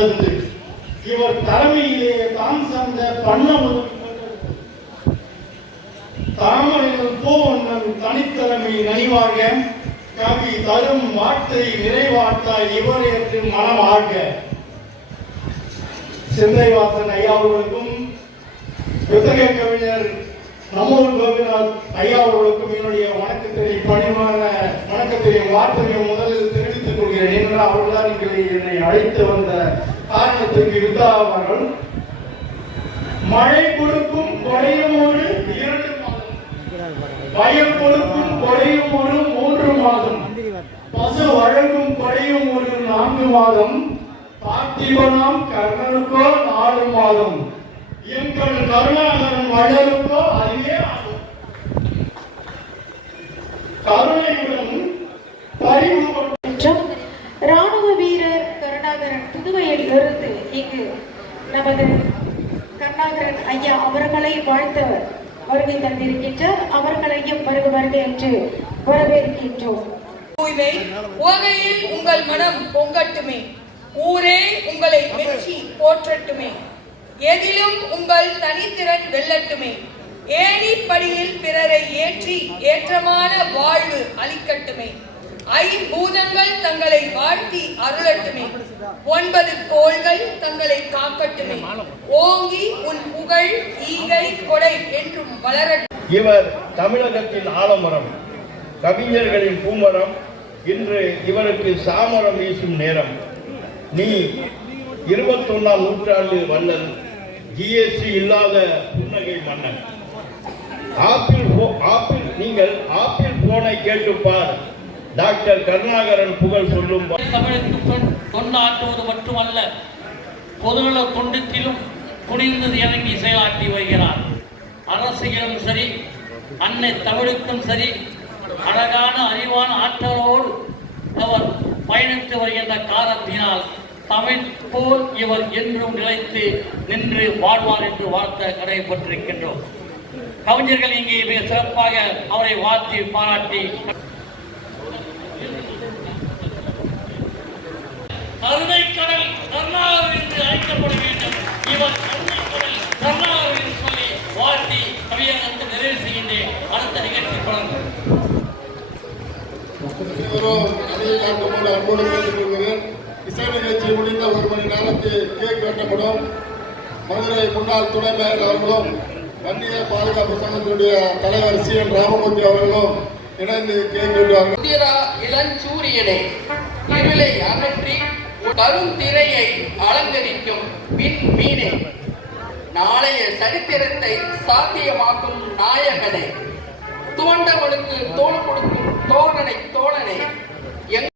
தொடர்ந்து இவர் தலைமையிலே தான் சார்ந்த பண்ண தாமரையில் பூவண்ணன் தனித்தலைமை நனிவாக கவி தரும் வார்த்தை நிறைவாட்டால் இவர் என்று மனமாக சிந்தைவாசன் ஐயா அவர்களுக்கும் புத்தக கவிஞர் நம்மூர் கோபிநாத் ஐயா அவர்களுக்கும் என்னுடைய வணக்கத்தை பணிவான வணக்கத்தை வார்த்தையை முதலில் தெரிவித்துக் கொள்கிறேன். ஏனென்றால் அவர்களால் என்னை அழைத்து வந்த காரணத்திற்கு யுத்தாவார்கள். மழை கொடுக்கும் கொடையும் ஒரு 2 மாதம், பயம் கொடுக்கும் கொடையும் ஒரு 3 மாதம், பசு வழங்கும் கொடையும் ஒரு 4 மாதம், பார்த்திபனாம் கர்ணனுக்கோ 4 மாதம், எங்கள் கருணாகரன் வள்ளலுக்கோ அதுவே ஆகும். கருணையுடன் ராணுவ வீரர் கருணாகரன் புதுவையில் இருந்து இங்கு நமது கருணாகரன் ஐயா அவர்களை வாழ்த்த வருகை தந்திருக்கின்றார். அவர்களையும் வருக என்று வரவேற்கின்றோம். உவகையில் உங்கள் மனம் பொங்கட்டுமே, ஊரே உங்களை மெச்சி போற்றட்டுமே, எதிலும் உங்கள் தனித்திறன் வெல்லட்டுமே, ஏணிப்படியில் பிறரை ஏற்றி ஏற்றமான வாழ்வு அளிக்கட்டுமே, ஐம்பூதங்கள் தங்களை வாழ்த்தி அருளட்டுமே, 9 கோள்கள் தங்களை காக்கட்டுமே, ஓங்கி உன் புகழ் ஈகை கொடை என்றும் வளரட்டும். இவர் தமிழகத்தின் ஆலமரம், கவிஞர்களின் பூமரம். இன்று இவருக்கு சாமரம் வீசும் நேரம். நீ 21ஆம் நூற்றாண்டு வல்லல், GST இல்லாத புன்னகை மன்னன். நீங்கள் ஆப்பிள் போனை கேட்டுப்பார், டாக்டர் கருணாகரன் புகழ் சொல்லும். தமிழுக்கு தொண்டாற்றுவது மட்டுமல்ல, பொதுநல தொண்டத்திலும் துணிந்து இறங்கி செயலாற்றி வருகிறார். அரசியலும் சரி, அன்னை தமிழுக்கும் சரி, அழகான அறிவான ஆற்றலோடு அவர் பயணித்து வருகின்ற காரணத்தினால் தமிழ் போல் இவர் என்றும் நிலைத்து நின்று வாழ்வார் என்று வாழ்த்த கடைபெற்றிருக்கின்றோம். கவிஞர்கள் இங்கே மிக சிறப்பாக அவரை வாழ்த்தி பாராட்டி கருணை கடல் கருணாகரன் என்று அழைக்கப்பட வேண்டும். இவர் கருணை கடல் கருணாகரன் என்று சொல்லி வாழ்த்தி கவியரங்கத்தை நிறைவு செய்கின்றேன். அடுத்த நிகழ்ச்சி தொடங்கும். இசை நிகழ்ச்சி முடிந்த 1 மணி நேரத்தில் கேக் வெட்டப்படும். மதுரை முன்னாள் துணை மேயர் அவர்களும் வன்னிய பாதுகாப்பு சங்கத்தினுடைய தலைவர் CN ராமமூர்த்தி அவர்களும் இணைந்து கேக் வெட்டுவார்கள். இளஞ்சூரியனே, இருளை அகற்றி கரும் திரையை அலங்கரிக்கும் மீனே, நாளைய சரித்திரத்தை சாத்தியமாக்கும் நாயகனே, தோண்டவனுக்கு தோல் கொடுக்கும் தோழனை